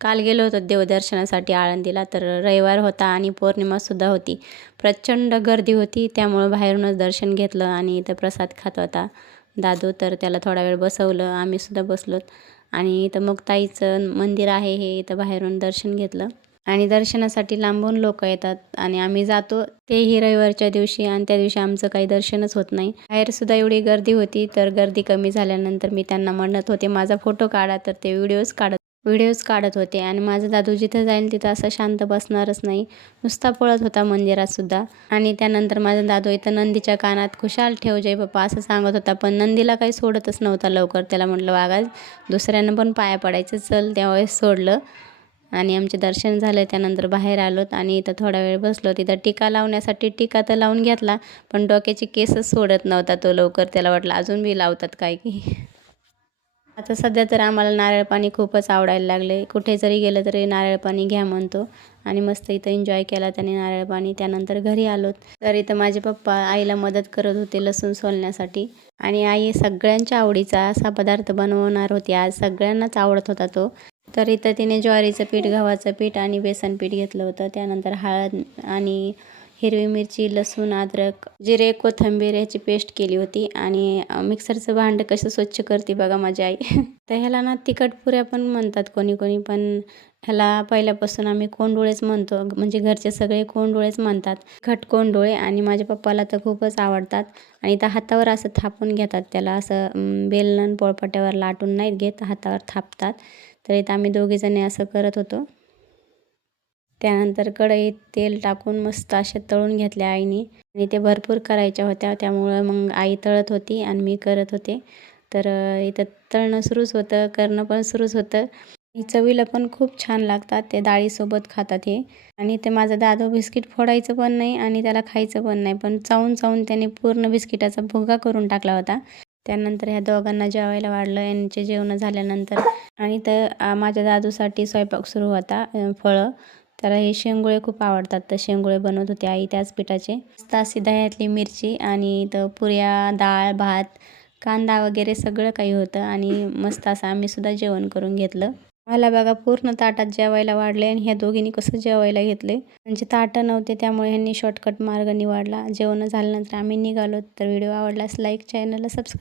काल गेलो होतो देवदर्शनासाठी आळंदीला, तर रविवार होता आणि पौर्णिमासुद्धा होती. प्रचंड गर्दी होती, त्यामुळं बाहेरूनच दर्शन घेतलं आणि इथं प्रसाद खात होता दादू, तर त्याला थोडा वेळ बसवलं. आम्हीसुद्धा बसलोत आणि इथं मुक्ताईचं मंदिर आहे, हे इथं बाहेरून दर्शन घेतलं. आणि दर्शनासाठी लांबून लोक येतात आणि आम्ही जातो तेही रविवारच्या दिवशी, आणि त्या दिवशी आमचं काही दर्शनच होत नाही. बाहेरसुद्धा एवढी गर्दी होती, तर गर्दी कमी झाल्यानंतर मी त्यांना म्हणत होते माझा फोटो काढा, तर ते व्हिडिओज काढत होते. आणि माझा दादू जिथं जाईल तिथं असं शांत बसणारच नाही, नुसता पळत होता मंदिरात सुद्धा. आणि त्यानंतर माझा दादू इथं नंदीच्या कानात खुशाल ठेव जय बाप्पा असं सांगत होता, पण नंदीला काही सोडतच नव्हता लवकर. त्याला म्हटलं वागा, दुसऱ्यांना पण पाया पडायचं, चल. त्यावेळेस सोडलं आणि आमचे दर्शन झालं. त्यानंतर बाहेर आलोत आणि इथं थोडा वेळ बसलो. तिथं टीका लावण्यासाठी टीका तर लावून घेतला, पण डोक्याची केसच सोडत नव्हता तो लवकर. त्याला वाटलं अजून बी लावतात काय की. आता सध्या तर आम्हाला नारळ पाणी खूपच आवडायला लागले. कुठे जरी गेलं तरी नारळ पाणी घ्या म्हणतो आणि मस्त इथं एन्जॉय केला त्याने नारळ पाणी. त्यानंतर घरी आलोत, तर इथं माझे पप्पा आईला मदत करत होते लसूण सोलण्यासाठी. आणि आई सगळ्यांच्या आवडीचा असा पदार्थ बनवणार होती आज, सगळ्यांनाच आवडत होता तो. तर इथं तिने ज्वारीचं पीठ, गव्हाचं पीठ आणि बेसन पीठ घेतलं होतं. त्यानंतर हळद आणि हिरवी मिरची, लसूण, अद्रक, जिरे, कोथिंबीर याची पेस्ट केली होती. आणि मिक्सरचं भांडं कसं स्वच्छ करते बघा माझी आई. तर ह्याला ना तिखट पुऱ्या पण म्हणतात कोणी कोणी, पण ह्याला पहिल्यापासून आम्ही कोंडोळेच म्हणतो, म्हणजे घरचे सगळे कोंडोळेच म्हणतात, तिखट कोंडोळे. आणि माझ्या पप्पाला तर खूपच आवडतात. आणि त्या हातावर असं थापून घेतात त्याला, असं बेलनं पोळपाट्यावर लाटून नाही घेत, हातावर थापतात. तर इथं आम्ही दोघीजणी असं करत होतो. त्यानंतर कढईत तेल टाकून मस्त अशा तळून घेतल्या आईने. आणि ते भरपूर करायच्या होत्या, त्यामुळं मग आई तळत होती आणि मी करत होते. तर इथं तळणं सुरूच होतं, करणं पण सुरूच होतं. चवीला पण खूप छान लागतात, ते डाळीसोबत खातात हे. आणि ते माझा दादू बिस्किट फोडायचं पण नाही आणि त्याला खायचं पण नाही, पण चावून चावून त्याने पूर्ण बिस्किटाचा भुगा करून टाकला होता. त्यानंतर ह्या दोघांना जेवायला वाढलं. यांचे जेवण झाल्यानंतर आणि तर माझ्या दादूसाठी स्वयंपाक सुरू होता. फळं, त्याला हे शेंगुळे खूप आवडतात, तर शेंगुळे बनवत होते आई त्याच पिठाचे. मस्त अशी दह्यातली मिरची आणि तर पुऱ्या, डाळ, भात, कांदा वगैरे सगळं काही होतं. आणि मस्त असं आम्ही सुद्धा जेवण करून घेतलं. मला बघा पूर्ण ताटात जेवायला वाढले आणि ह्या दोघींनी कसं जेवायला घेतले, म्हणजे ताटं नव्हते त्यामुळे ह्यांनी शॉर्टकट मार्ग निवडला. जेवण झाल्यानंतर आम्ही निघालो. तर व्हिडिओ आवडल्यास लाईक, चॅनलला सबस्क्राईब.